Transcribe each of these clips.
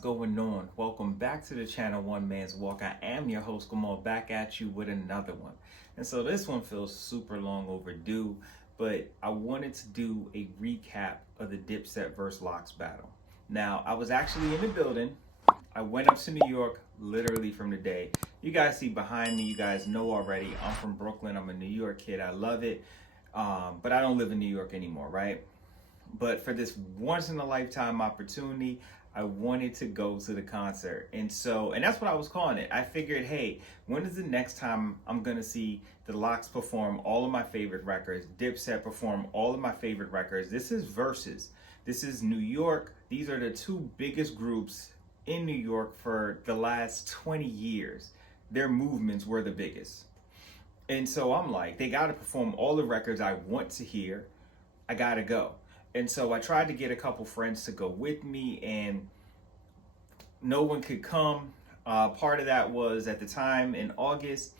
going on? Welcome back to the channel One Man's Walk. I am your host Gamal, back at you with another one. And so this one feels super long overdue, but I wanted to do a recap of the Dipset versus Lox battle. Now, I was actually in the building. I went up to New York literally from the day. You guys see behind me, you guys know already, I'm from Brooklyn. I'm a New York kid. I love it. But I don't live in New York anymore, right? But for this once in a lifetime opportunity, I wanted to go to the concert. And that's what I was calling it. I figured, hey, when is the next time I'm gonna see the Lox perform all of my favorite records, Dipset perform all of my favorite records? This is Verzuz. This is New York. These are the two biggest groups in New York for the last 20 years. Their movements were the biggest. And so I'm like, they gotta perform all the records I want to hear. I gotta go. And so I tried to get a couple friends to go with me, and no one could come. Part of that was at the time in August,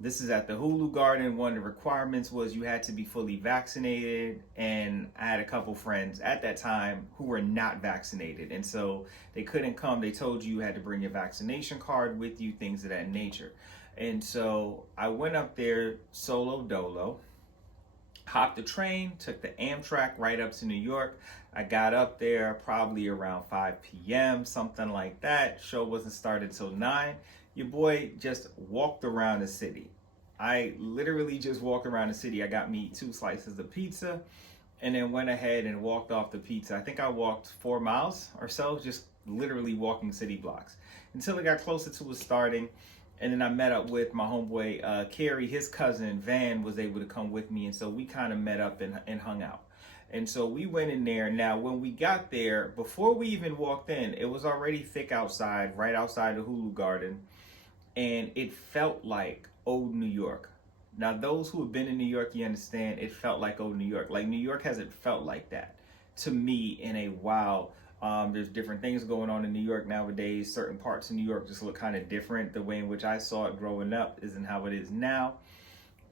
this is at the Hulu Garden. One of the requirements was you had to be fully vaccinated. And I had a couple friends at that time who were not vaccinated. And so they couldn't come. They told you had to bring your vaccination card with you, things of that nature. And so I went up there solo dolo. Hopped the train, took the Amtrak right up to New York. I got up there probably around 5 p.m., something like that. Show wasn't started till 9. Your boy just walked around the city. I literally just walked around the city. I got me 2 slices of pizza and then went ahead and walked off the pizza. I think I walked 4 miles or so, just literally walking city blocks until it got closer to it starting. And then I met up with my homeboy, Carrie. His cousin, Van, was able to come with me. And so we kind of met up and hung out. And so we went in there. Now, when we got there, before we even walked in, it was already thick outside, right outside the Hulu Garden. And it felt like old New York. Now, those who have been in New York, you understand, it felt like old New York. Like, New York hasn't felt like that to me in a while. There's different things going on in New York nowadays. Certain parts of New York just look kind of different. The way in which I saw it growing up isn't how it is now.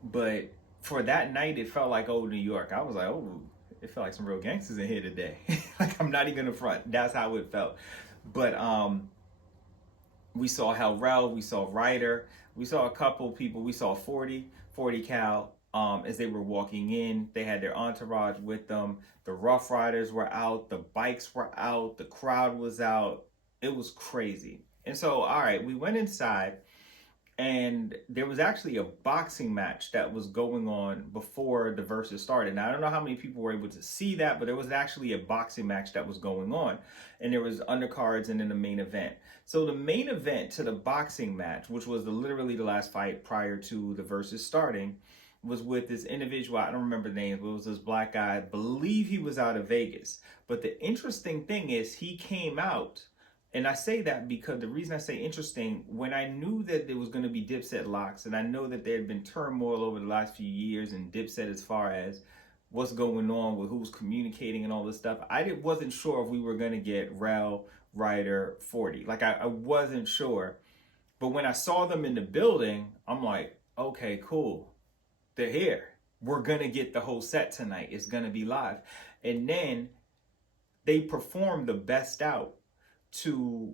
But for that night, it felt like old New York. I was like, oh, it felt like some real gangsters in here today. Like, I'm not even in front. That's how it felt. But we saw Hell Rel, we saw Ryder, we saw a couple people. We saw 40 Cal. As they were walking in, they had their entourage with them. The Rough Riders were out, the bikes were out, the crowd was out. It was crazy. And so, all right, we went inside, and there was actually a boxing match that was going on before the Verzuz started. Now, I don't know how many people were able to see that, but there was actually a boxing match that was going on, and there was undercards and then the main event. So the main event to the boxing match, which was literally the last fight prior to the Verzuz starting, was with this individual. I don't remember the name, but it was this black guy. I believe he was out of Vegas. But the interesting thing is he came out, and I say that because the reason I say interesting, when I knew that there was going to be Dipset Lox, and I know that there had been turmoil over the last few years in Dipset as far as what's going on with who's communicating and all this stuff, I wasn't sure if we were going to get Rel, Ryder, 40. Like, I wasn't sure. But when I saw them in the building, I'm like, okay, cool. They're here. We're going to get the whole set tonight. It's going to be live. And then they perform the best out to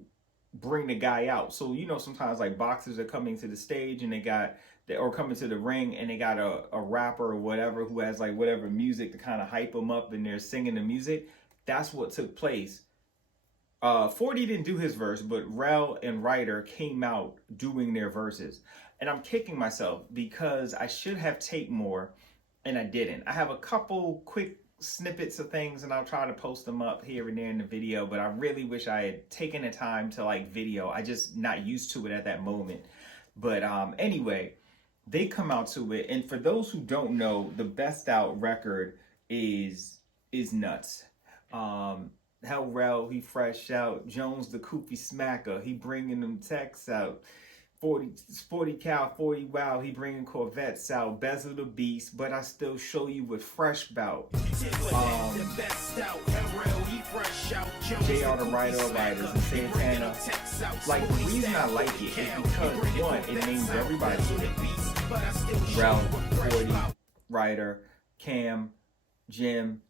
bring the guy out. So, you know, sometimes like boxers are coming to the stage and or coming to the ring, and they got a rapper or whatever who has like whatever music to kind of hype them up, and they're singing the music. That's what took place. 40 didn't do his verse, but Rel and Ryder came out doing their verses. And I'm kicking myself because I should have taped more, and I didn't. I have a couple quick snippets of things, and I'll try to post them up here and there in the video, but I really wish I had taken the time to like video. I just not used to it at that moment. But anyway, they come out to it. And for those who don't know, the best out record is nuts. Hell Rel, he fresh out. Jones the Koofy Smacker, he bringing them texts out. 40 Cal, 40 Wow, he bringing Corvettes out. Bezel the Beast, but I still show you with fresh bout. JR the Writer of Writers and Santana. Like, the reason I like it is because, one, it names everybody. Rel, 40, Ryder, Cam, Jim,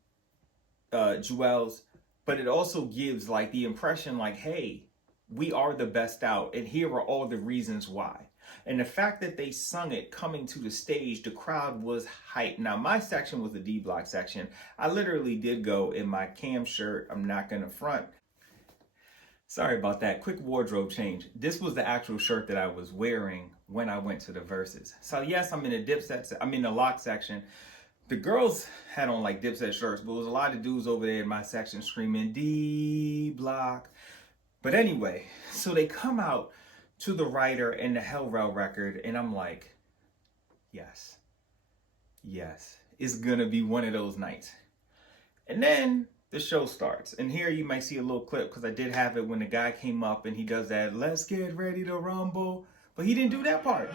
Jewels. But it also gives like the impression like, hey, we are the best out, and here are all the reasons why. And the fact that they sung it coming to the stage, the crowd was hyped. Now, my section was the D Block section. I literally did go in my Cam shirt. I'm not going to front. Sorry about that. Quick wardrobe change. This was the actual shirt that I was wearing when I went to the Verzuz. So yes, I'm in the Lox section. The girls had on like Dipset shirts, but it was a lot of dudes over there in my section screaming D Block. But anyway, so they come out to the writer and the Hell Rell record, and I'm like, yes, it's gonna be one of those nights. And then the show starts, and here you might see a little clip, because I did have it when the guy came up and he does that, let's get ready to rumble, but he didn't do that part.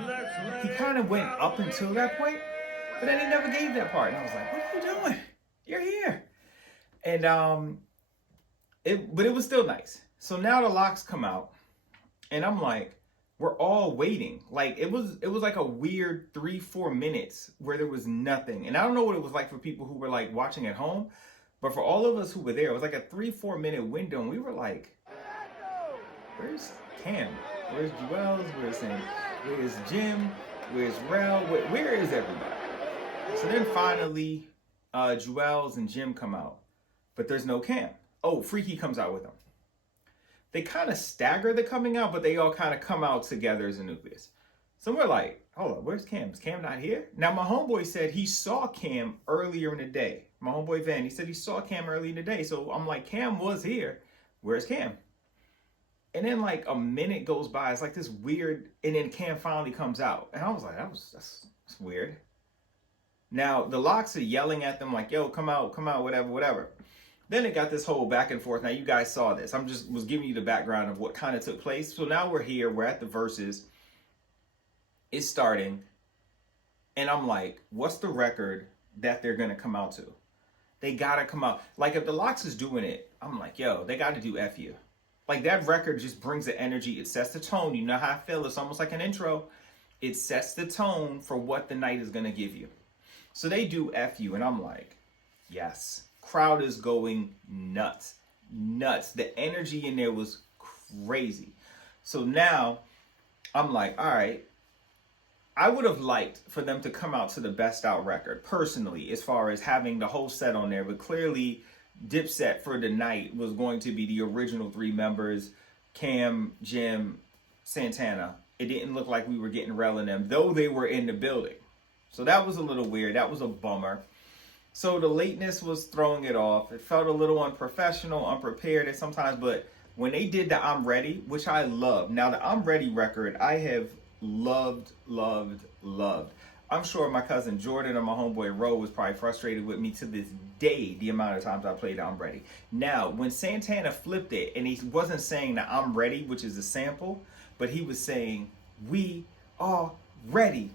He kind of went up until that point, but then he never gave that part, and I was like, what are you doing? You're here. And but it was still nice. So now the Lox come out, and I'm like, we're all waiting. Like it was like a weird 3-4 minutes where there was nothing. And I don't know what it was like for people who were like watching at home, but for all of us who were there, it was like a 3-4 minute window, and we were like, where's Cam? Where's Joel's? Where's Jim? Where's Rel? Where is everybody? So then finally, Joel's and Jim come out, but there's no Cam. Oh, Freaky comes out with them. They kind of stagger the coming out, but they all kind of come out together as a nucleus. So we're like, hold up, where's Cam? Is Cam not here? Now, my homeboy said he saw Cam earlier in the day. My homeboy Van, he said he saw Cam early in the day. So I'm like, Cam was here. Where's Cam? And then like a minute goes by. It's like this weird, and then Cam finally comes out. And I was like, that's weird. Now, the Lox are yelling at them like, yo, come out, whatever. Then it got this whole back and forth. Now, you guys saw this. Was giving you the background of what kind of took place. So now we're here. We're at the Verzuz. It's starting. And I'm like, what's the record that they're going to come out to? They got to come out. Like, if the Lox is doing it, I'm like, yo, they got to do F you. Like, that record just brings the energy. It sets the tone. You know how I feel. It's almost like an intro. It sets the tone for what the night is going to give you. So they do F you. And I'm like, yes. Crowd is going nuts. The energy in there was crazy. So now I'm like, all right, I would have liked for them to come out to the Best Out record personally, as far as having the whole set on there. But clearly Dipset for the night was going to be the original 3 members, Cam, Jim, Santana. It didn't look like we were getting Rel in them, though they were in the building. So that was a little weird. That was a bummer. So the lateness was throwing it off. It felt a little unprofessional, unprepared at sometimes, but when they did the I'm Ready, which I love. Now, the I'm Ready record, I have loved. I'm sure my cousin Jordan or my homeboy Ro was probably frustrated with me to this day, the amount of times I played I'm Ready. Now, when Santana flipped it, and he wasn't saying the I'm Ready, which is a sample, but he was saying, we are ready.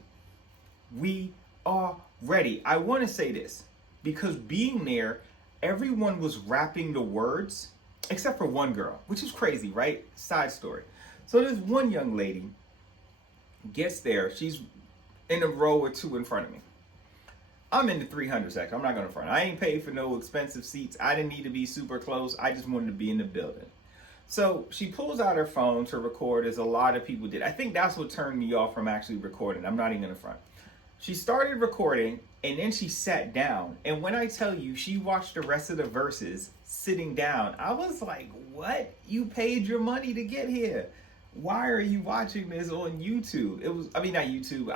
We are ready. I want to say this. Because being there, everyone was rapping the words, except for one girl, which is crazy, right? Side story. So there's one young lady, gets there. She's in a row or 2 in front of me. I'm in the 300 section. I'm not going to front. I ain't paid for no expensive seats. I didn't need to be super close. I just wanted to be in the building. So she pulls out her phone to record, as a lot of people did. I think that's what turned me off from actually recording. I'm not even going to front. She started recording, and then she sat down. And when I tell you, she watched the rest of the verses sitting down, I was like, what? You paid your money to get here. Why are you watching this on YouTube? Not YouTube,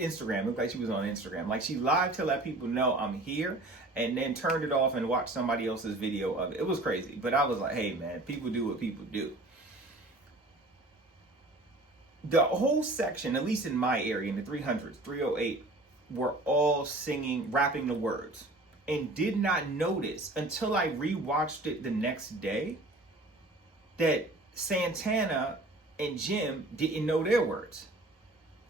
Instagram. It looked like she was on Instagram. Like, she live to let people know I'm here, and then turned it off and watched somebody else's video of it. It was crazy. But I was like, hey, man, people do what people do. The whole section, at least in my area, in the 300s, 308, were all singing, rapping the words, and did not notice until I rewatched it the next day that Santana and Jim didn't know their words.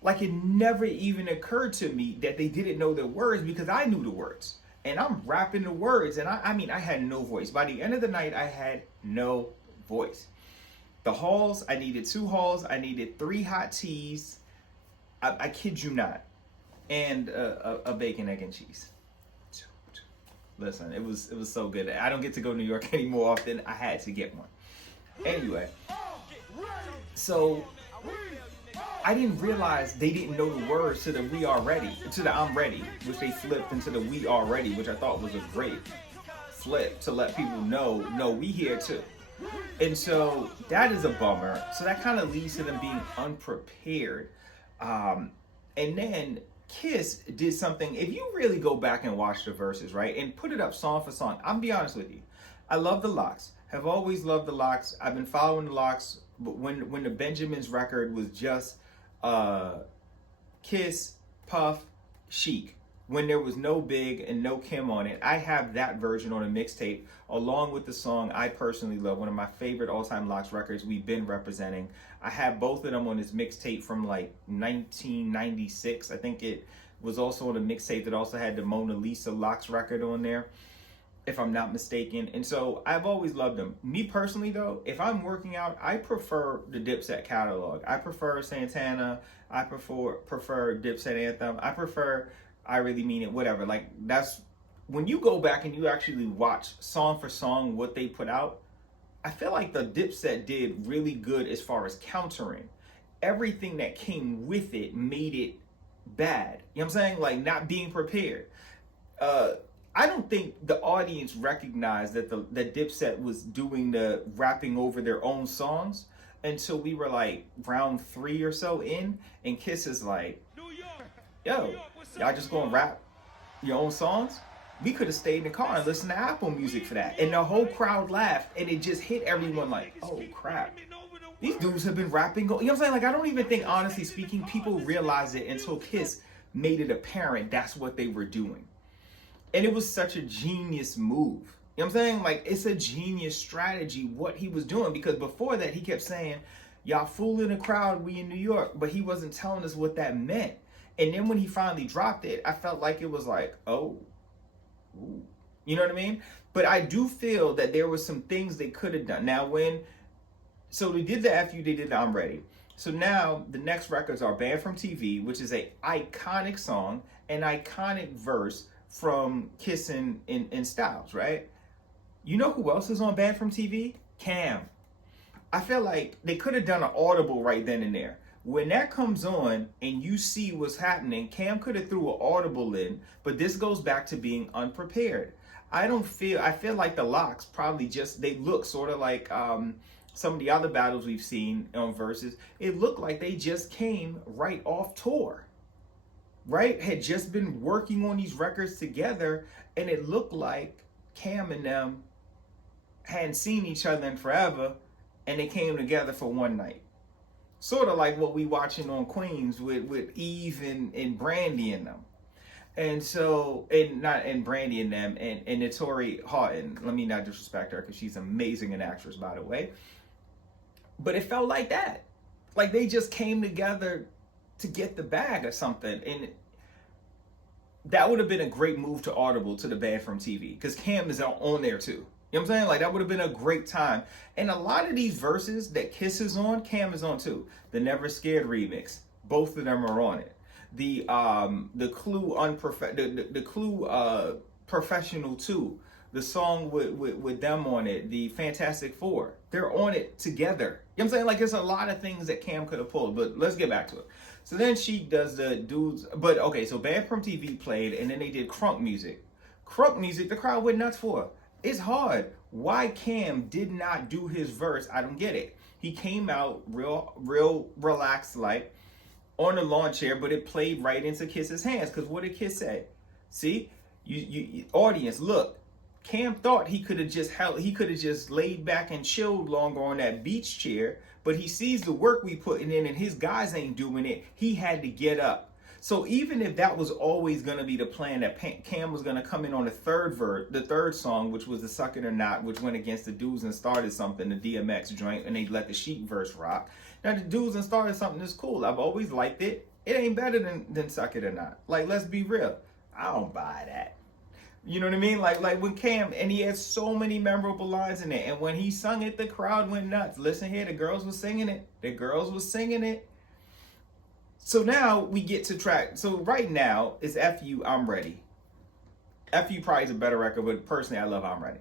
Like, it never even occurred to me that they didn't know their words, because I knew the words. And I'm rapping the words, and I had no voice. By the end of the night, I had no voice. The halls, I needed 2 halls. I needed 3 hot teas. I kid you not. And a bacon, egg, and cheese. Listen, it was so good. I don't get to go to New York anymore often. I had to get one. Anyway, So I didn't realize they didn't know the words to the "We Are Ready," to the "I'm Ready," which they flipped into the "We Are Ready," which I thought was a great flip to let people know, no, we here too. And so that is a bummer. So that kind of leads to them being unprepared. And then Kiss did something. If you really go back and watch the verses, right, and put it up song for song, I'm be honest with you, I love the Lox. Have always loved the Lox. I've been following the Lox, but when the Benjamins record was just Kiss, Puff, Chic, when there was no Big and no Kim on it. I have that version on a mixtape along with the song I personally love, one of my favorite all-time Lox records we've been representing. I have both of them on this mixtape from like 1996. I think it was also on a mixtape that also had the Mona Lisa Lox record on there, if I'm not mistaken. And so I've always loved them. Me personally though, if I'm working out, I prefer the Dipset catalog. I prefer Santana. I prefer Dipset Anthem. I prefer I Really Mean It, whatever. Like, that's when you go back and you actually watch song for song what they put out, I feel like the Dipset did really good as far as countering. Everything that came with it made it bad. You know what I'm saying? Like, not being prepared. I don't think the audience recognized that that Dipset was doing the rapping over their own songs until we were like round 3 or so in, and Kiss is like, yo, y'all just gonna rap your own songs? We could have stayed in the car and listened to Apple Music for that. And the whole crowd laughed, and it just hit everyone like, oh crap. These dudes have been rapping. You know what I'm saying? Like, I don't even think, honestly speaking, people realized it until Kiss made it apparent that's what they were doing. And it was such a genius move. You know what I'm saying? Like, it's a genius strategy what he was doing, because before that he kept saying, y'all fooling the crowd, we in New York, but he wasn't telling us what that meant. And then when he finally dropped it, I felt like it was like, oh, ooh. You know what I mean? But I do feel that there were some things they could have done. Now, so they did the FU, they did the I'm Ready. So now the next records are Banned from TV, which is a iconic song, an iconic verse from Kiss and Styles, right? You know who else is on Banned from TV? Cam. I feel like they could have done an audible right then and there. When that comes on and you see what's happening, Cam could have threw an audible in, but this goes back to being unprepared. I feel like the Lox probably they look sort of like some of the other battles we've seen on Versus. It looked like they just came right off tour, right? Had just been working on these records together, and it looked like Cam and them hadn't seen each other in forever, and they came together for one night. Sort of like what we watching on Queens with Eve and Brandy and them. And so, and Brandy and them, and Notori Houghton. Let me not disrespect her, because she's amazing an actress, by the way. But it felt like that. Like they just came together to get the bag or something. And that would have been a great move to Audible, to the Banned from TV, because Cam is on there too. You know what I'm saying? Like, that would have been a great time. And a lot of these verses that Kiss is on, Cam is on too. The Never Scared remix, both of them are on it. The Clue Professional 2, the song with them on it, the Fantastic Four, they're on it together. You know what I'm saying? Like, there's a lot of things that Cam could have pulled, but let's get back to it. So then she does the dudes, but okay, so Banned from TV played, and then they did Crunk Music. Crunk Music, the crowd went nuts for. It's hard. Why Cam did not do his verse, I don't get it. He came out real relaxed, like on the lawn chair, but it played right into Kiss's hands. Because what did Kiss say? See, you audience, look. Cam thought he could have just laid back and chilled longer on that beach chair, but he sees the work we putting in, and his guys ain't doing it. He had to get up. So even if that was always going to be the plan, that Cam was going to come in on the third song, which was the Suck It or Not, which went against the Dudes and Started Something, the DMX joint, and they let the Chic verse rock. Now the Dudes and Started Something is cool. I've always liked it. It ain't better than Suck It or Not. Like, let's be real. I don't buy that. You know what I mean? Like when Cam, and he had so many memorable lines in it, and when he sung it, the crowd went nuts. Listen here, the girls were singing it. So now we get to track. So right now is FU, I'm Ready. FU probably is a better record, but personally I love I'm Ready.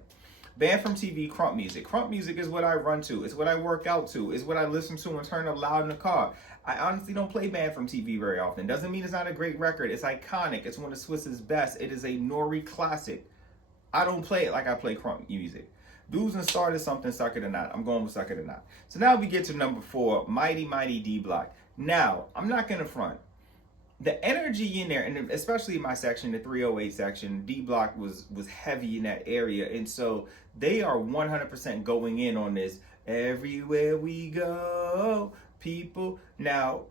Banned from TV, crump music. Crump music is what I run to. It's what I work out to. It's what I listen to and turn up loud in the car. I honestly don't play Banned from TV very often. Doesn't mean it's not a great record. It's iconic. It's one of Swiss's best. It is a Nori classic. I don't play it like I play crump music. Dudes and started something, Suck It or Not. I'm going with Suck It or Not. So now we get to number 4, Mighty Mighty D Block. Now, I'm not going to front. The energy in there, and especially in my section, the 308 section, D Block was heavy in that area. And so they are 100% going in on this. Everywhere we go, people. Now,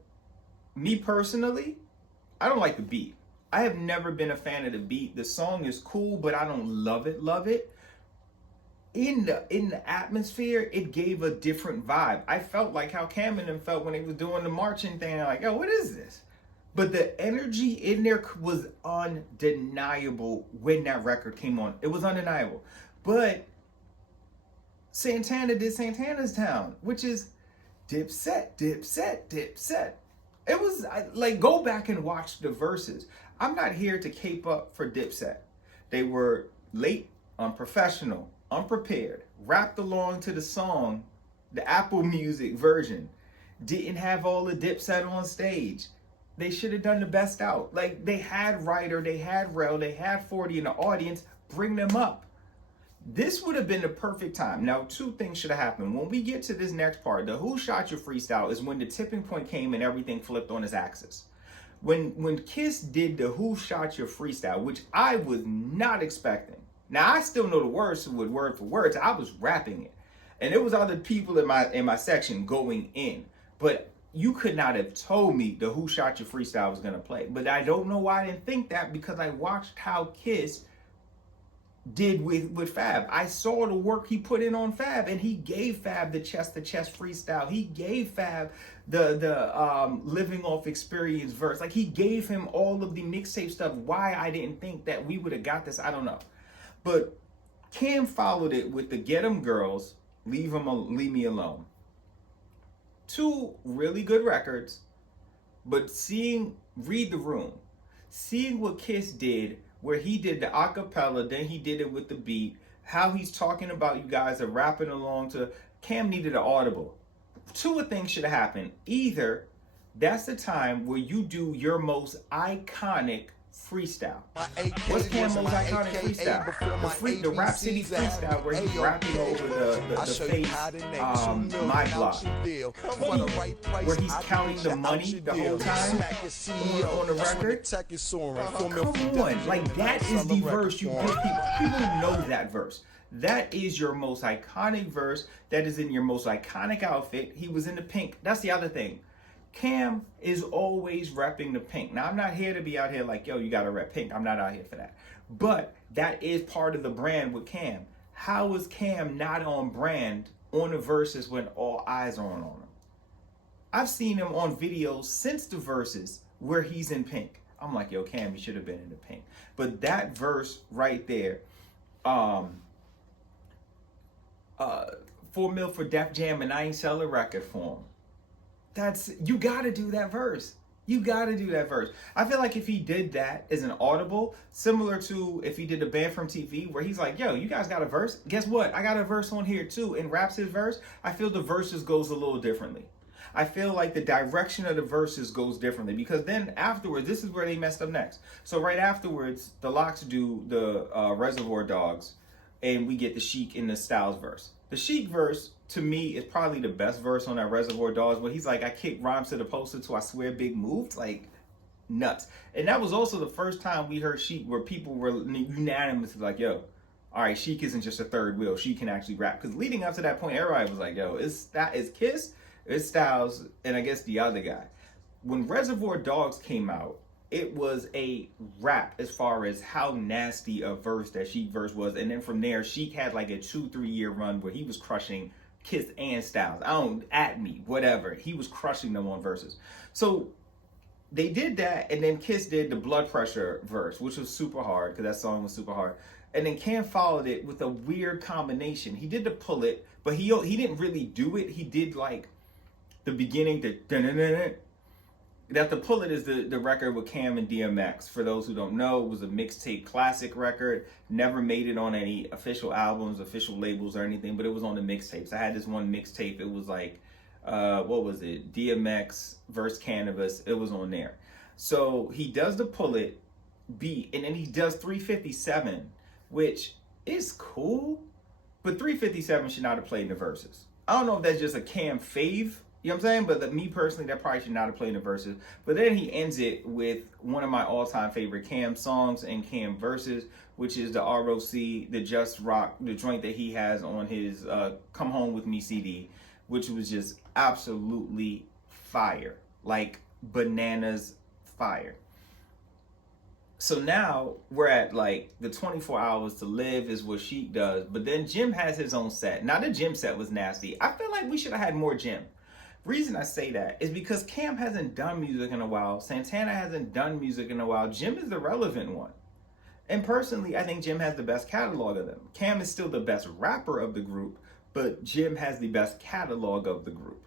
me personally, I don't like the beat. I have never been a fan of the beat. The song is cool, but I don't love it. In the atmosphere, it gave a different vibe. I felt like how Cam and them felt when they was doing the marching thing. Like, yo, what is this? But the energy in there was undeniable when that record came on. It was undeniable. But Santana did Santana's Town, which is Dipset. It was like, go back and watch the verses. I'm not here to cape up for Dipset. They were late, unprofessional, unprepared, rapped along to the song, the Apple Music version, didn't have all the Dipset on stage. They should have done the best out. Like, they had Ryder, they had Rel, they had 40 in the audience, bring them up. This would have been the perfect time. Now, 2 things should have happened. When we get to this next part, the Who Shot Your freestyle is when the tipping point came and everything flipped on its axis. When Kiss did the Who Shot Your freestyle, which I was not expecting. Now, I still know the words with word for word. I was rapping it. And there was other people in my section going in. But you could not have told me the Who Shot Your freestyle was going to play. But I don't know why I didn't think that, because I watched how Kiss did with Fab. I saw the work he put in on Fab, and he gave Fab the chest-to-chest freestyle. He gave Fab the living off experience verse. Like, he gave him all of the mixtape stuff. Why I didn't think that we would have got this, I don't know. But Cam followed it with the Get 'Em Girls, Leave Me Alone. 2 really good records, but Read the Room, seeing what Kiss did, where he did the acapella, then he did it with the beat, how he's talking about you guys are rapping along to, Cam needed an audible. 2 things should have happened. Either that's the time where you do your most iconic freestyle. What's Cam's most iconic freestyle? The Rap City freestyle, where he's rapping over the face, My Block. Where he's counting the money the whole time on the record. Come on, like, that is the verse you give people. People know that verse. That is your most iconic verse. That is in your most iconic outfit. He was in the pink. That's the other thing. Cam is always repping the pink. Now, I'm not here to be out here like, yo, you got to rep pink. I'm not out here for that. But that is part of the brand with Cam. How is Cam not on brand on the verses when all eyes are on him? I've seen him on videos since the verses where he's in pink. I'm like, yo, Cam, you should have been in the pink. But that verse right there, 4 mil for Def Jam, and I ain't sell a record for him. You gotta do that verse. You gotta do that verse. I feel like if he did that as an audible, similar to if he did the Banned from TV, where he's like, yo, you guys got a verse? Guess what? I got a verse on here too. And raps his verse, I feel the verses goes a little differently. I feel like the direction of the verses goes differently, because then afterwards, this is where they messed up next. So right afterwards, the Lox do the Reservoir Dogs, and we get the Sheik in the Styles verse. The Sheik verse, to me, is probably the best verse on that Reservoir Dogs, where he's like, I kick rhymes to the poster till I swear big moves. Like, nuts. And that was also the first time we heard Sheik where people were unanimously like, yo, all right, Sheik isn't just a third wheel. She can actually rap. Because leading up to that point, everybody was like, yo, it's Kiss, it's Styles, and I guess the other guy. When Reservoir Dogs came out, it was a rap as far as how nasty a verse that Sheik verse was. And then from there, Sheik had like a 2-3 year run where he was crushing Kiss and Styles. Whatever. He was crushing them on verses. So they did that, and then Kiss did the Blood Pressure verse, which was super hard, because that song was super hard. And then Cam followed it with a weird combination. He did the Pull It, but he didn't really do it. He did like the beginning, the That the Pull It is the record with Cam and DMX. For those who don't know, it was a mixtape classic record. Never made it on any official albums, official labels, or anything, but it was on the mixtapes. I had this one mixtape. It was like, what was it? DMX versus Cannabis. It was on there. So he does the Pull It beat, and then he does 357, which is cool, but 357 should not have played in the verses. I don't know if that's just a Cam fave. You know what I'm saying? But me personally, that probably should not have played in the verses. But then he ends it with one of my all-time favorite Cam songs and Cam verses, which is the ROC, the Just Rock, the joint that he has on his Come Home With Me CD, which was just absolutely fire. Like bananas fire. So now we're at like the 24 Hours to Live is what Sheik does. But then Jim has his own set. Now the Jim set was nasty. I feel like we should have had more Jim. Reason I say that is because Cam hasn't done music in a while. Santana hasn't done music in a while. Jim is the relevant one. And personally, I think Jim has the best catalog of them. Cam is still the best rapper of the group, but Jim has the best catalog of the group.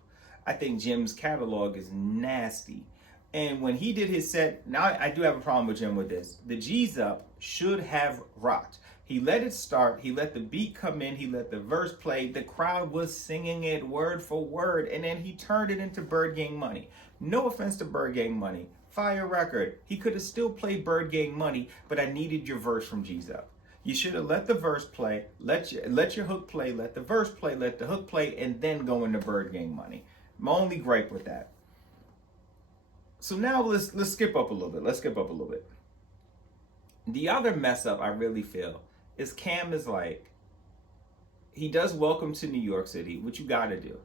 I think Jim's catalog is nasty. And when he did his set, now I do have a problem with Jim with this. The G's Up should have rocked. He let it start, he let the beat come in, he let the verse play, the crowd was singing it word for word, and then he turned it into Bird Gang Money. No offense to Bird Gang Money. Fire record. He could have still played Bird Gang Money, but I needed your verse from G's Up. You should have let the verse play, let your hook play, let the verse play, let the hook play, and then go into Bird Gang Money. My only gripe with that. So now let's skip up a little bit. Let's skip up a little bit. The other mess up I really feel is Cam is like, he does Welcome to New York City, which you gotta do.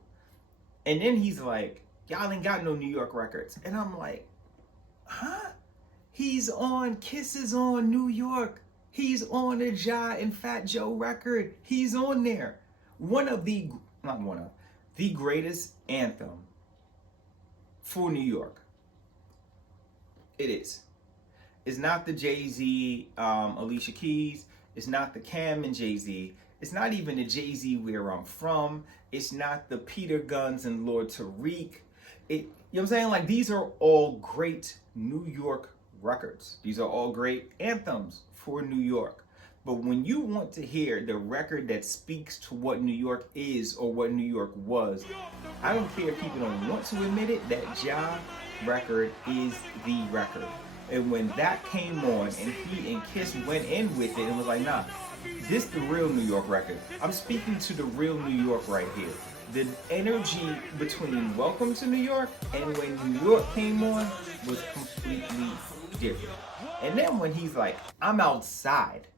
And then he's like, y'all ain't got no New York records. And I'm like, huh? He's on Kisses on New York. He's on a Ja and Fat Joe record. He's on there. The greatest anthem for New York. It is. It's not the Jay-Z, Alicia Keys. It's not the Cam and Jay-Z. It's not even the Jay-Z Where I'm From. It's not the Peter Guns and Lord Tariq. You know what I'm saying? Like, these are all great New York records. These are all great anthems for New York. But when you want to hear the record that speaks to what New York is or what New York was, I don't care if people don't want to admit it, that Ja record is the record. And when that came on and he and Kiss went in with it and was like, nah, this the real New York record. I'm speaking to the real New York right here. The energy between Welcome to New York and when New York came on was completely different. And then when he's like, I'm outside,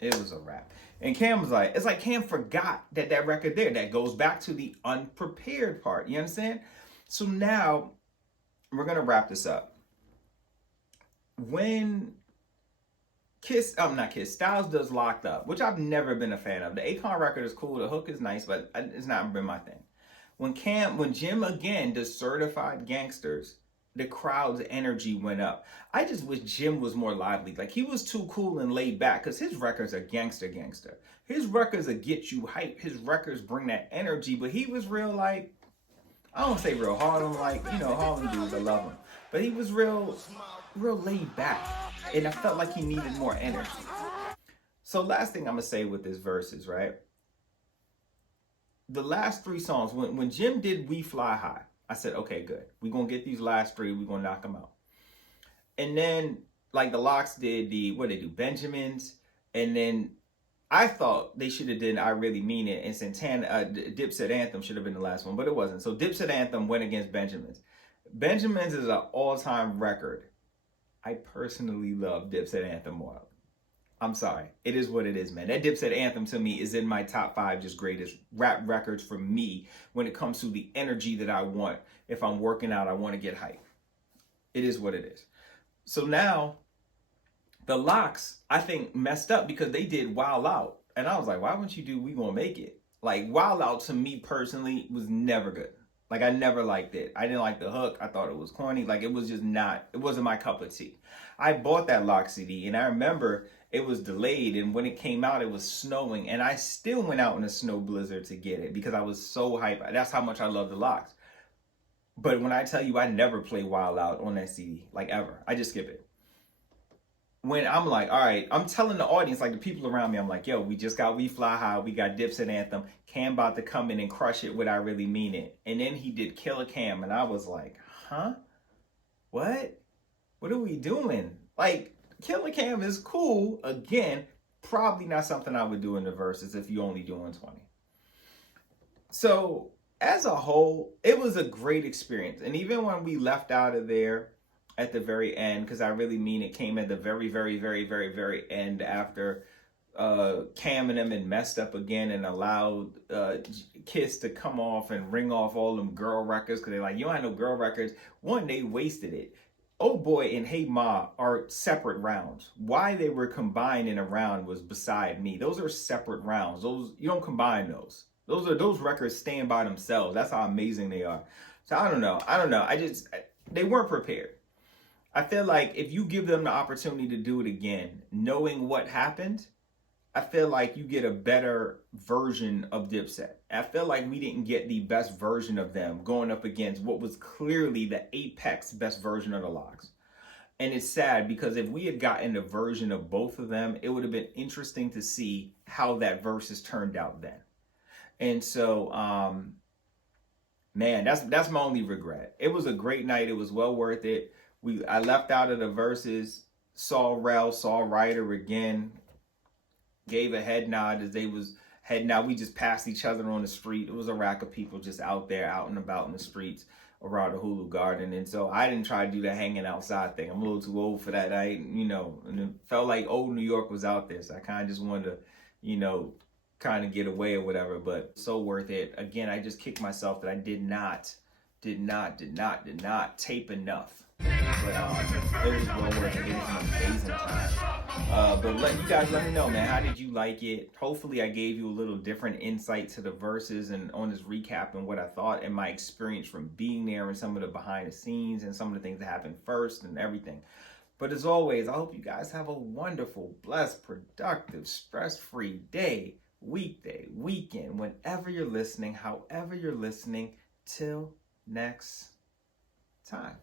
it was a wrap. And Cam was like, it's like Cam forgot that record there. That goes back to the unprepared part. You understand? So now we're going to wrap this up. When Styles does Locked Up, which I've never been a fan of. The Akon record is cool, the hook is nice, but it's not been my thing. When Jim again does Certified Gangsters, the crowd's energy went up. I just wish Jim was more lively. Like, he was too cool and laid back, because his records are gangster. His records will get you hype. His records bring that energy, but he was real, like, I don't say real Harlem, like, you know, Harlem dudes, I love him. But he was real laid back, and I felt like he needed more energy. So last thing I'm gonna say with this verse is, right, the last three songs, when Jim did We Fly High, I said, okay, good, we're gonna get these last three, we're gonna knock them out. And then like the Lox did Benjamins, and then I thought they should have done I Really Mean It, and Santana, Dipset Anthem should have been the last one, but it wasn't. So Dipset Anthem went against Benjamins. Benjamins is an all-time record. I personally love Dipset Anthem more. I'm sorry. It is what it is, man. That Dipset Anthem to me is in my top 5 just greatest rap records for me when it comes to the energy that I want. If I'm working out, I want to get hype. It is what it is. So now, the Lox, I think, messed up because they did Wild Out. And I was like, why wouldn't you do We Gonna Make It? Like, Wild Out to me personally was never good. Like, I never liked it. I didn't like the hook. I thought it was corny. Like, it was just not, it wasn't my cup of tea. I bought that Lox CD, and I remember it was delayed, and when it came out, it was snowing, and I still went out in a snow blizzard to get it because I was so hyped. That's how much I love the Lox. But when I tell you I never play Wild Out on that CD, like ever, I just skip it. When I'm like, all right, I'm telling the audience, like the people around me, I'm like, yo, we just got We Fly High, we got Dipset Anthem, Cam about to come in and crush it, would I really mean it? And then he did Killer Cam, and I was like, huh? What? What are we doing? Like, Killer Cam is cool. Again, probably not something I would do in the verses if you only doing 20. So, as a whole, it was a great experience. And even when we left out of there at the very end, because I really mean it came at the very, very, very, very, very end after Cam and them had messed up again and allowed Kiss to come off and ring off all them girl records because they're like, you don't have no girl records. One, they wasted it. Oh Boy and Hey Ma are separate rounds. Why they were combined in a round was beside me. Those are separate rounds. Those, you don't combine those. Those records stand by themselves. That's how amazing they are. So I don't know. They weren't prepared. I feel like if you give them the opportunity to do it again, knowing what happened, I feel like you get a better version of Dipset. I feel like we didn't get the best version of them going up against what was clearly the apex best version of the Lox. And it's sad because if we had gotten a version of both of them, it would have been interesting to see how that versus turned out then. And so, man, that's my only regret. It was a great night. It was well worth it. I left out of the verses, saw Rel, saw Ryder again, gave a head nod as they was heading out. We just passed each other on the street. It was a rack of people just out there, out and about in the streets around the Hulu Garden. And so I didn't try to do the hanging outside thing. I'm a little too old for that. And it felt like old New York was out there. So I kind of just wanted to, kind of get away or whatever, but so worth it. Again, I just kicked myself that I did not tape enough. But it was well worth it. It was an amazing time. But you guys let me know, man. How did you like it? Hopefully, I gave you a little different insight to the verses and on this recap and what I thought and my experience from being there and some of the behind the scenes and some of the things that happened first and everything. But as always, I hope you guys have a wonderful, blessed, productive, stress-free day, weekday, weekend, whenever you're listening, however you're listening. Till next time.